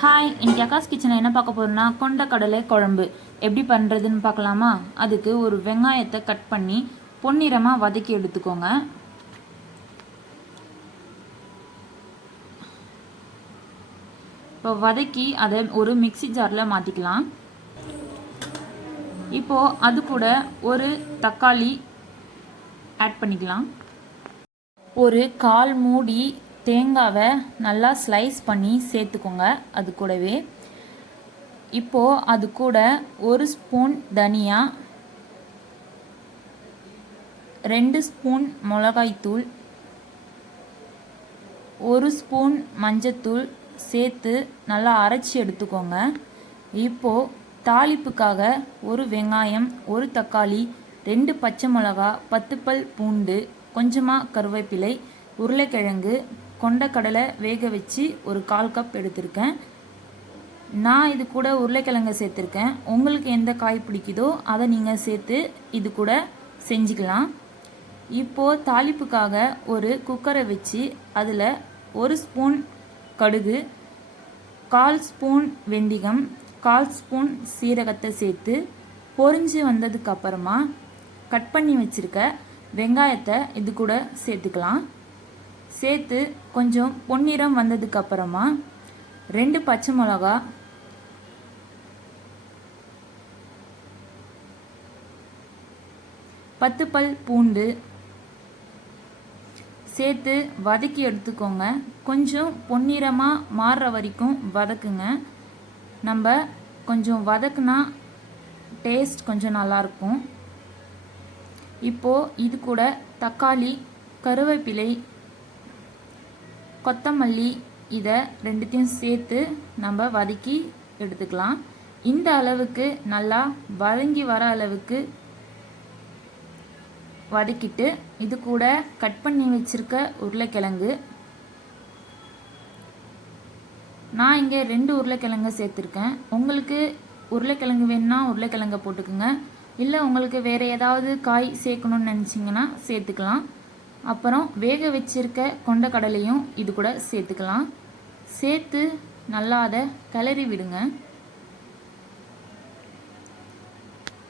Hi, இன்னைக்கு அக்காஸ் கிச்சனில் என்ன பார்க்க போகிறோம்னா கொண்டக்கடலை குழம்பு எப்படி பண்ணுறதுன்னு பார்க்கலாமா. அதுக்கு ஒரு வெங்காயத்தை கட் பண்ணி பொன்னிறமாக வதக்கி எடுத்துக்கோங்க. இப்போ வதக்கி அதை ஒரு மிக்சி ஜாரில் மாற்றிக்கலாம். இப்போது அது கூட ஒரு தக்காளி ஆட் பண்ணிக்கலாம். ஒரு 1/4 மூடி தேங்காவை நல்லா ஸ்லைஸ் பண்ணி சேர்த்துக்கோங்க. அது கூடவே இப்போது அது கூட 1 ஸ்பூன் தனியா, 2 ஸ்பூன் மிளகாய்த்தூள், 1 ஸ்பூன் மஞ்சத்தூள் சேர்த்து நல்லா அரைச்சி எடுத்துக்கோங்க. இப்போது தாளிப்புக்காக ஒரு வெங்காயம், ஒரு தக்காளி, 2 பச்சை மிளகா, 10 பல் பூண்டு, கொஞ்சமாக கருவேப்பிலை, உருளைக்கிழங்கு, கொண்டக்கடலை வேக வச்சு ஒரு 1/4 கப் எடுத்திருக்கேன். நான் இது கூட உருளைக்கிழங்கு சேர்த்துருக்கேன். உங்களுக்கு எந்த காய் பிடிக்குதோ அதை நீங்கள் சேர்த்து இது கூட செஞ்சுக்கலாம். இப்போது தாளிப்புக்காக ஒரு குக்கரை வச்சு அதில் 1 ஸ்பூன் கடுகு, 1/4 ஸ்பூன் வெந்தயம், 1/4 ஸ்பூன் சீரகத்தை சேர்த்து பொரிஞ்சு வந்ததுக்கு அப்புறமா கட் பண்ணி வச்சுருக்க வெங்காயத்தை இது கூட சேர்த்துக்கலாம். சேர்த்து கொஞ்சம் பொன்னிறம் வந்ததுக்கு அப்புறமா 2 பச்சை மிளகா, 10 பல் பூண்டு சேர்த்து வதக்கி எடுத்துக்கோங்க. கொஞ்சம் பொன்னிறமாக மாறுற வரைக்கும் வதக்குங்க. நம்ம கொஞ்சம் வதக்குனா டேஸ்ட் கொஞ்சம் நல்லாயிருக்கும். இப்போது இது கூட தக்காளி, கருவேப்பிலை, கொத்தமல்லி இதை ரெண்டுத்தையும் சேர்த்து நம்ம வதக்கி எடுத்துக்கலாம். இந்த அளவுக்கு நல்லா வதங்கி வர அளவுக்கு வதக்கிட்டு இது கூட கட் பண்ணி வச்சுருக்க உருளைக்கிழங்கு, நான் இங்கே 2 உருளைக்கிழங்கு சேர்த்துருக்கேன். உங்களுக்கு உருளைக்கிழங்கு வேணும்னா உருளைக்கிழங்கை போட்டுக்குங்க. இல்லை உங்களுக்கு வேறு ஏதாவது காய் சேர்க்கணுன்னு நினச்சிங்கன்னா சேர்த்துக்கலாம். அப்புறம் வேக வச்சிருக்க கொண்டக்கடலையும் இது கூட சேர்த்துக்கலாம். சேர்த்து நல்லா அதை கிளறி விடுங்க.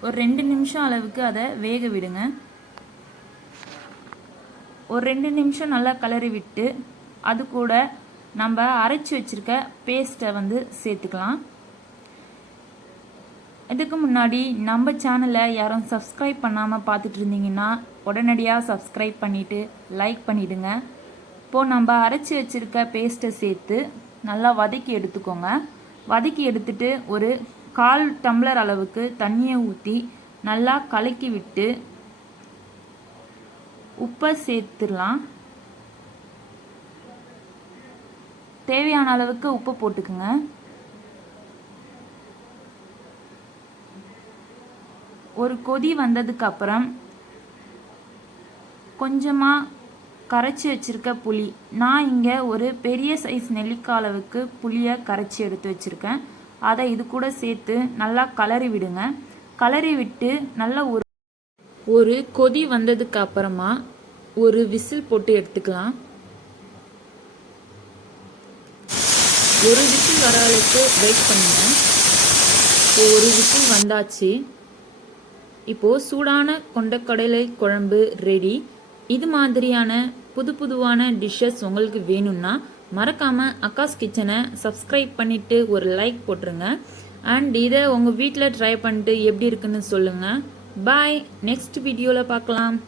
ஒரு 2 நிமிஷம் அளவுக்கு அதை வேக விடுங்க. ஒரு 2 நிமிஷம் நல்லா கிளறி விட்டு அது கூட நம்ம அரைச்சி வச்சிருக்க பேஸ்ட்டை சேர்த்துக்கலாம். இதுக்கு முன்னாடி நம்ம சேனலை யாரும் சப்ஸ்கிரைப் பண்ணாமல் பார்த்துட்டு இருந்தீங்கன்னா உடனடியாக சப்ஸ்கிரைப் பண்ணிவிட்டு லைக் பண்ணிவிடுங்க. இப்போது நம்ம அரைச்சி வச்சுருக்க பேஸ்ட்டை சேர்த்து நல்லா வதக்கி எடுத்துக்கோங்க. வதக்கி எடுத்துட்டு ஒரு 1/4 டம்ளர் அளவுக்கு தண்ணியை ஊற்றி நல்லா கலக்கி விட்டு உப்பை சேர்த்துடலாம். தேவையான அளவுக்கு உப்பு போட்டுக்குங்க. ஒரு கொதி வந்ததுக்கு அப்புறம் கொஞ்சமாக கரைச்சி வச்சுருக்க புளி, நான் இங்கே ஒரு பெரிய சைஸ் நெல்லிக்காய் அளவுக்கு புளியை கரைச்சி எடுத்து வச்சுருக்கேன். அதை இது கூட சேர்த்து நல்லா கலரி விடுங்க. கலரி விட்டு நல்லா ஒரு கொதி வந்ததுக்கு அப்புறமா ஒரு விசில் போட்டு எடுத்துக்கலாம். ஒரு விசில் வர அளவுக்கு வெயிட் பண்ணுங்க. ஒரு விசில் வந்தாச்சு. இப்போது சூடான கொண்டக்கடலை குழம்பு ரெடி. இது மாதிரியான புதுவான டிஷ்ஷஸ் உங்களுக்கு வேணும்னா மறக்காமல் அக்காஸ் கிச்சனை சப்ஸ்கிரைப் பண்ணிவிட்டு ஒரு லைக் போட்டுருங்க. அண்ட் இதை உங்கள் வீட்டில் ட்ரை பண்ணிட்டு எப்படி இருக்குன்னு சொல்லுங்கள். பாய், நெக்ஸ்ட் வீடியோவில் பார்க்கலாம்.